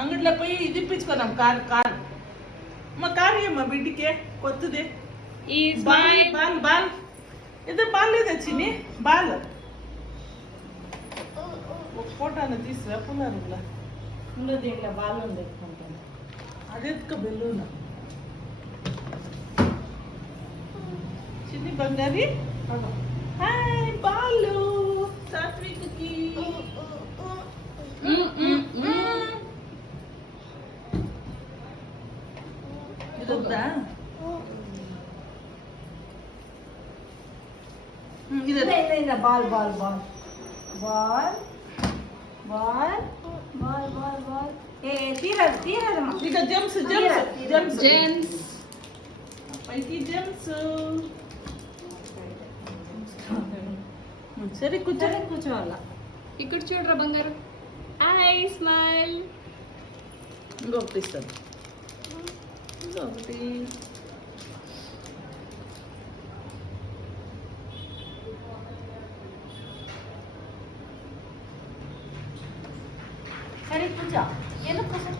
అంగడిలో పోయి ఇది ఇప్పించుకున్నాం కార్ మా కార్ ఏమ్మా బిడ్డకి కొత్తది ఈజ్ బాల్ బాల్ బాల్ ఇది బాల్ తెచ్చింది బాల్ ఒక ఫోటోను తీసుకురా పుల్లారులా ఇందులో దీంట్లో బాల్ ఉంది అది ఎత్తుక బెలూన్ చిన్ని బంగారి హాయ్ బాలు సాత్విక్కి ఇది వద్దా ఇది ball ball ball ball ball ball ball ball ఏ తీరదమ్మా ఇక జెమ్స్ జెమ్స్ జెమ్స్ జెమ్స్ పైకి జెమ్స్ సరే కూర్చోవాలా ఇక్కడ చూడరా బంగారు హాయ్ స్మైల్ ఇంకొకటి ఇస్తాను ఇంకొకటి సరే కూర్చో ఎందుకు కూర్చో